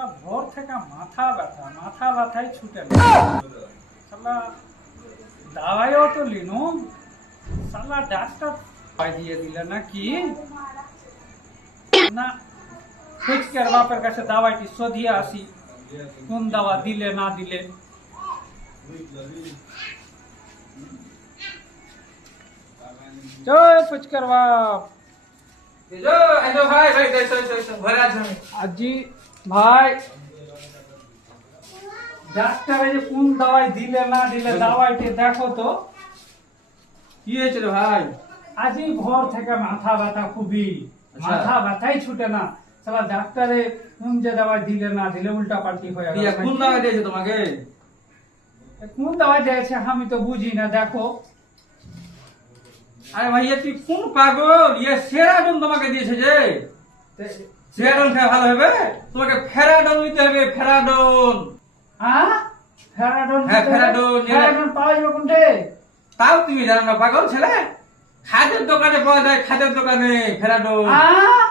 শালা ভোর থেকে মাথা ব্যথাই ছুটে না। শালা দাওয়াইও তো লিনু, শালা ডাক্তার পাই দিয়ে দিলে নাকি না। ফুচকের বাপের কাছে দাওয়াইটি শোধিয়ে আসি, কোন দাওয়া দিলে না দিলে। জয় ফুচকের বাপ। আজি ভাই ডাক্তার যে কোন দাওয়াই দিলে না দিলে দাওয়াইটি দেখো তো। কি হয়েছে রে ভাই? আজি ভোর থেকে মাথা ব্যথা খুবই, মাথা ব্যথাই ছুটে না। সালা ডাক্তারে কোন যে দাওয়াই দিলে না দিলে উল্টা পাল্টি হয়ে গেল। কোন দাওয়াই দিয়েছে তোমাকে? কোন দাওয়াই দিয়েছে আমি তো বুঝি না, দেখো। আরে ভাইয়া তুই কোন পাগল? সেরাডন তোমাকে দিয়েছে যে। সেরাডন খেয়ে ভালো হবে? তোমাকে ফেরাডন নিতে হবে, ফেরাডন। হ্যাঁ ফেরাডন, হ্যাঁ ফেরাডন। ফেরাডন পাওয়া যাবে কোনটে? তাও তুমি জানো না পাগল ছেলে? খাদ্যের দোকানে পাওয়া যায়, খাদ্যের দোকানে ফেরাডন। হ্যাঁ